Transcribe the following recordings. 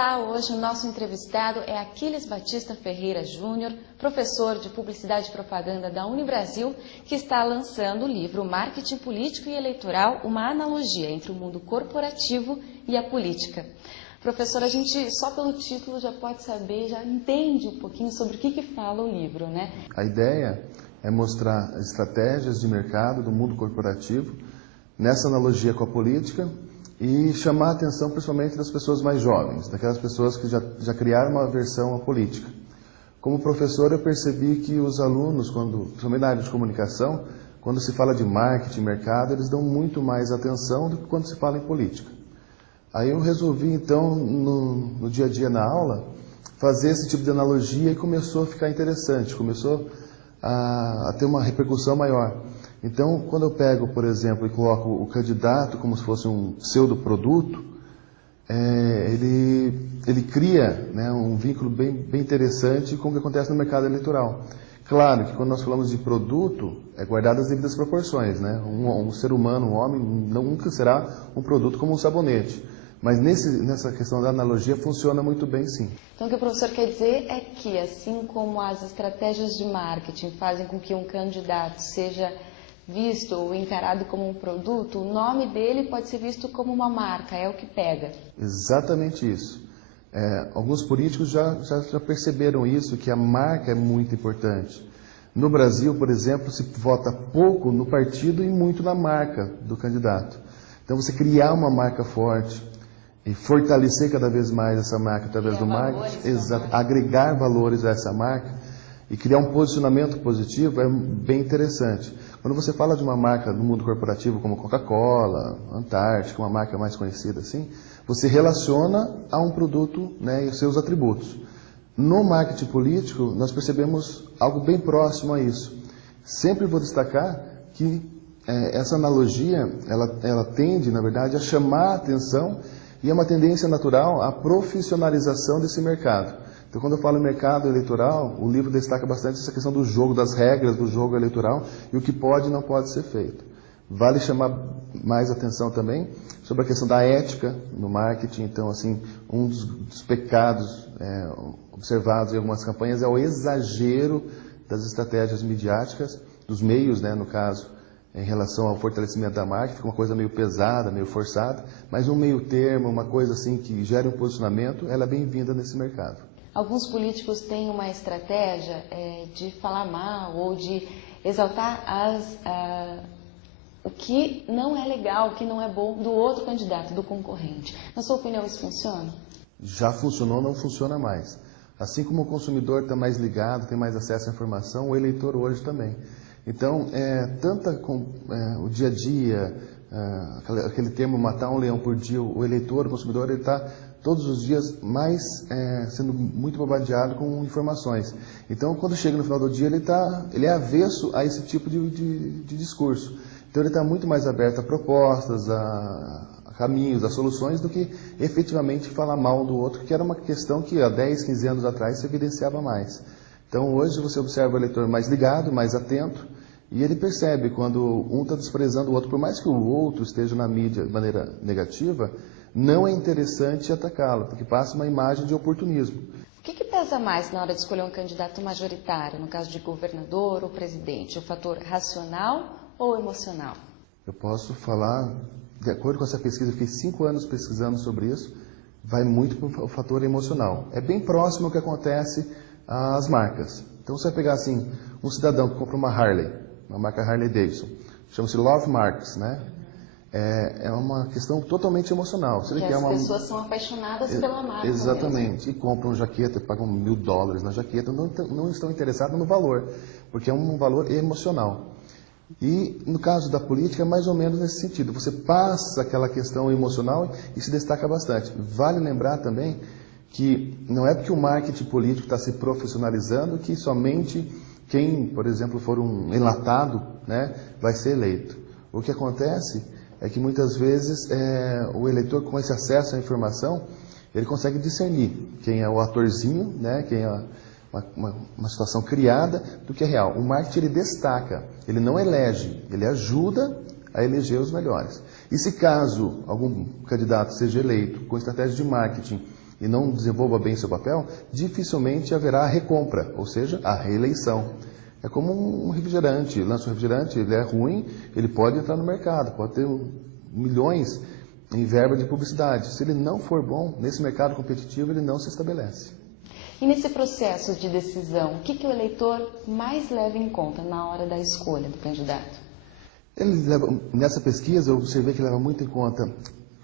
Olá, hoje o nosso entrevistado é Aquiles Batista Ferreira Júnior, professor de Publicidade e Propaganda da Unibrasil, que está lançando o livro Marketing Político e Eleitoral, uma analogia entre o mundo corporativo e a política. Professor, a gente só pelo título já pode saber, já entende um pouquinho sobre o que fala o livro, né? A ideia é mostrar estratégias de mercado do mundo corporativo, nessa analogia com a política, e chamar a atenção principalmente das pessoas mais jovens, daquelas pessoas que já criaram uma aversão à política. Como professor, eu percebi que os alunos, principalmente na área de comunicação, quando se fala de marketing, mercado, eles dão muito mais atenção do que quando se fala em política. Aí eu resolvi, então, no dia a dia na aula, fazer esse tipo de analogia e começou a ficar interessante, começou a ter uma repercussão maior. Então, quando eu pego, por exemplo, e coloco o candidato como se fosse um pseudoproduto, ele cria, né, um vínculo bem interessante com o que acontece no mercado eleitoral. Claro que quando nós falamos de produto, é guardado as devidas proporções, né? Um ser humano, um homem, nunca será um produto como um sabonete. Mas nessa questão da analogia funciona muito bem, sim. Então, o que o professor quer dizer é que, assim como as estratégias de marketing fazem com que um candidato seja visto ou encarado como um produto, o nome dele pode ser visto como uma marca, é o que pega. Exatamente isso. Alguns políticos já perceberam isso, que a marca é muito importante. No Brasil, por exemplo, se vota pouco no partido e muito na marca do candidato. Então, você criar uma marca forte e fortalecer cada vez mais essa marca através do marketing, agregar valores a essa marca e criar um posicionamento positivo é bem interessante. Quando você fala de uma marca no mundo corporativo como Coca-Cola, Antártica, uma marca mais conhecida assim, você relaciona a um produto, né, e os seus atributos. No marketing político, nós percebemos algo bem próximo a isso. Sempre vou destacar que essa analogia, ela tende, na verdade, a chamar a atenção e é uma tendência natural à profissionalização desse mercado. Então, quando eu falo em mercado eleitoral, o livro destaca bastante essa questão do jogo, das regras do jogo eleitoral e o que pode e não pode ser feito. Vale chamar mais atenção também sobre a questão da ética no marketing. Então, assim, um dos pecados observados em algumas campanhas é o exagero das estratégias midiáticas, dos meios, né, no caso, em relação ao fortalecimento da marca, fica uma coisa meio pesada, meio forçada, mas um meio termo, uma coisa assim que gera um posicionamento, ela é bem-vinda nesse mercado. Alguns políticos têm uma estratégia de falar mal ou de exaltar o que não é legal, o que não é bom do outro candidato, do concorrente. Na sua opinião, isso funciona? Já funcionou, não funciona mais. Assim como o consumidor está mais ligado, tem mais acesso à informação, o eleitor hoje também. Então, o dia a dia, aquele termo matar um leão por dia, o eleitor, o consumidor, ele está todos os dias mais sendo muito bombardeado com informações. Então, quando chega no final do dia, ele é avesso a esse tipo de discurso. Então, ele está muito mais aberto a propostas, a caminhos, a soluções, do que efetivamente falar mal do outro, que era uma questão que há 10, 15 anos atrás se evidenciava mais. Então, hoje você observa o eleitor mais ligado, mais atento, e ele percebe quando um está desprezando o outro, por mais que o outro esteja na mídia de maneira negativa, não é interessante atacá-lo, porque passa uma imagem de oportunismo. O que pesa mais na hora de escolher um candidato majoritário, no caso de governador ou presidente? O fator racional ou emocional? Eu posso falar, de acordo com essa pesquisa, eu fiquei 5 anos pesquisando sobre isso, vai muito para o fator emocional. É bem próximo ao que acontece às marcas. Então, você vai pegar assim, um cidadão que compra uma Harley, uma marca Harley Davidson, chama-se Love Marks, né? É uma questão totalmente emocional. Porque as pessoas são apaixonadas pela marca. Exatamente. Mesmo. E compram jaqueta, pagam $1.000 na jaqueta, não estão interessados no valor, porque é um valor emocional. E no caso da política, é mais ou menos nesse sentido. Você passa aquela questão emocional e se destaca bastante. Vale lembrar também que não é porque o marketing político está se profissionalizando que somente quem, por exemplo, for um enlatado, né, vai ser eleito. O que acontece é que muitas vezes o eleitor, com esse acesso à informação, ele consegue discernir quem é o atorzinho, né, quem é uma situação criada, do que é real. O marketing, ele destaca, ele não elege, ele ajuda a eleger os melhores. E se caso algum candidato seja eleito com estratégia de marketing e não desenvolva bem seu papel, dificilmente haverá a recompra, ou seja, a reeleição. É como um refrigerante, lança um refrigerante, ele é ruim, ele pode entrar no mercado, pode ter milhões em verba de publicidade. Se ele não for bom, nesse mercado competitivo, ele não se estabelece. E nesse processo de decisão, o que o eleitor mais leva em conta na hora da escolha do candidato? Ele leva, nessa pesquisa, eu observei que leva muito em conta,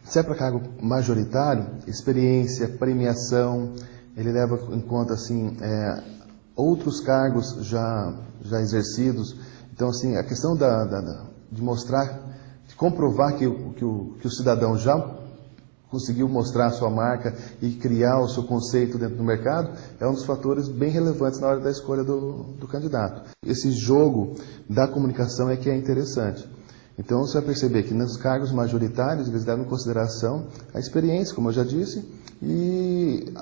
se é para cargo majoritário, experiência, premiação, ele leva em conta assim, outros cargos já exercidos. Então, assim, a questão de mostrar, de comprovar que o cidadão já conseguiu mostrar a sua marca e criar o seu conceito dentro do mercado, é um dos fatores bem relevantes na hora da escolha do candidato. Esse jogo da comunicação é que é interessante. Então, você vai perceber que nos cargos majoritários, eles levam em consideração a experiência, como eu já disse, e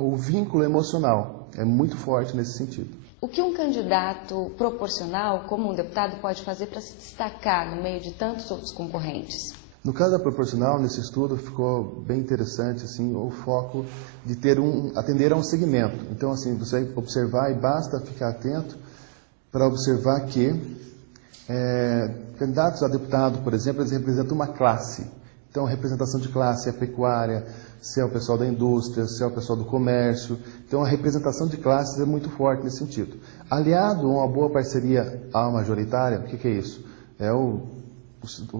o vínculo emocional. É muito forte nesse sentido. O que um candidato proporcional, como um deputado, pode fazer para se destacar no meio de tantos outros concorrentes? No caso da proporcional, nesse estudo, ficou bem interessante assim, o foco de atender a um segmento. Então, assim, você vai observar e basta ficar atento para observar que candidatos a deputado, por exemplo, eles representam uma classe. Então, a representação de classe é pecuária, se é o pessoal da indústria, se é o pessoal do comércio. Então, a representação de classes é muito forte nesse sentido. Aliado a uma boa parceria à majoritária, o que é isso? É o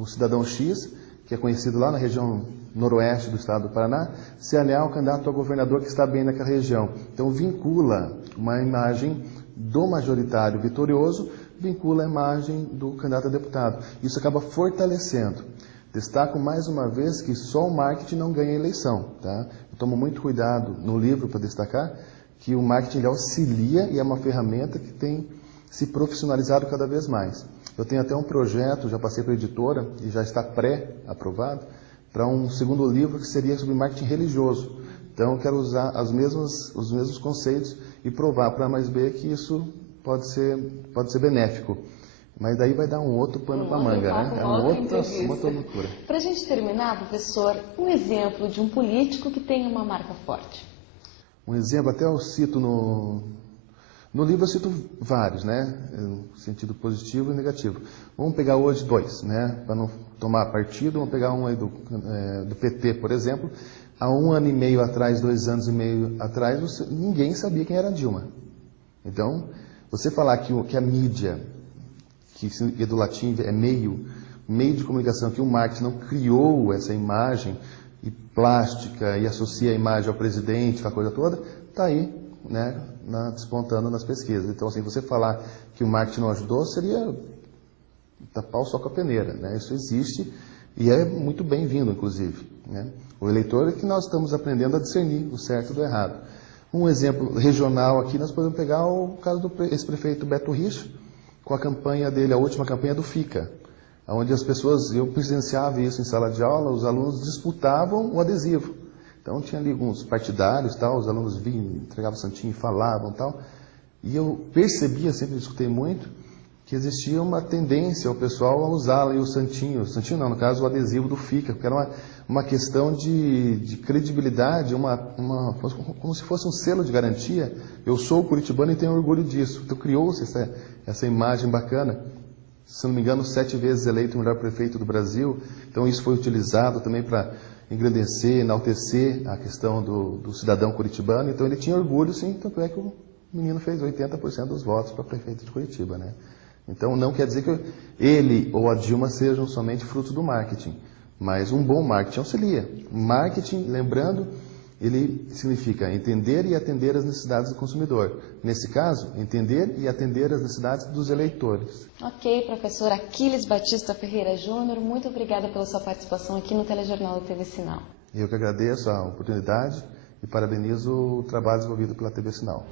cidadão X, que é conhecido lá na região noroeste do estado do Paraná, se aliar ao candidato a governador que está bem naquela região. Então, vincula uma imagem do majoritário vitorioso, vincula a imagem do candidato a deputado. Isso acaba fortalecendo. Destaco mais uma vez que só o marketing não ganha eleição. Tá? Eu tomo muito cuidado no livro para destacar que o marketing auxilia e é uma ferramenta que tem se profissionalizado cada vez mais. Eu tenho até um projeto, já passei para a editora e já está pré-aprovado, para um segundo livro que seria sobre marketing religioso. Então, eu quero usar os mesmos conceitos e provar para A mais B que isso pode ser benéfico. Mas daí vai dar um outro pano para a manga, né? É uma outra loucura. Para a gente terminar, professor, um exemplo de um político que tem uma marca forte. Um exemplo, até eu cito no livro, eu cito vários, né? No sentido positivo e negativo. Vamos pegar hoje dois, né? Para não tomar partido, vamos pegar um aí do PT, por exemplo. Há 1 ano e meio atrás, 2 anos e meio atrás, ninguém sabia quem era Dilma. Então, você falar que a mídia, que do latim é meio de comunicação, que o marketing não criou essa imagem e plástica e associa a imagem ao presidente, a coisa toda, está aí, né, despontando nas pesquisas. Então, assim, você falar que o marketing não ajudou seria tapar o sol com a peneira, né? Isso existe e é muito bem-vindo, inclusive, né? O eleitor é que nós estamos aprendendo a discernir o certo do errado. Um exemplo regional aqui, nós podemos pegar o caso do ex-prefeito Beto Richa, com a campanha dele, a última campanha do FICA, onde as pessoas, eu presenciava isso em sala de aula, os alunos disputavam o adesivo. Então tinha ali alguns partidários, tal, os alunos vinham, entregavam o santinho, falavam, tal. E eu percebia, sempre escutei muito, que existia uma tendência ao pessoal a usar ali o santinho não, no caso o adesivo do FICA, porque era uma questão de credibilidade, como se fosse um selo de garantia. Eu sou curitibano e tenho orgulho disso. Então criou-se essa imagem bacana. Se não me engano, 7 vezes eleito o melhor prefeito do Brasil. Então isso foi utilizado também para engrandecer, enaltecer a questão do cidadão curitibano. Então ele tinha orgulho, sim, tanto é que o menino fez 80% dos votos para prefeito de Curitiba, né? Então não quer dizer que ele ou a Dilma sejam somente frutos do marketing, mas um bom marketing auxilia. Marketing, lembrando, ele significa entender e atender as necessidades do consumidor. Nesse caso, entender e atender as necessidades dos eleitores. Ok, professor Aquiles Batista Ferreira Júnior, muito obrigada pela sua participação aqui no Telejornal da TV Sinal. Eu que agradeço a oportunidade e parabenizo o trabalho desenvolvido pela TV Sinal.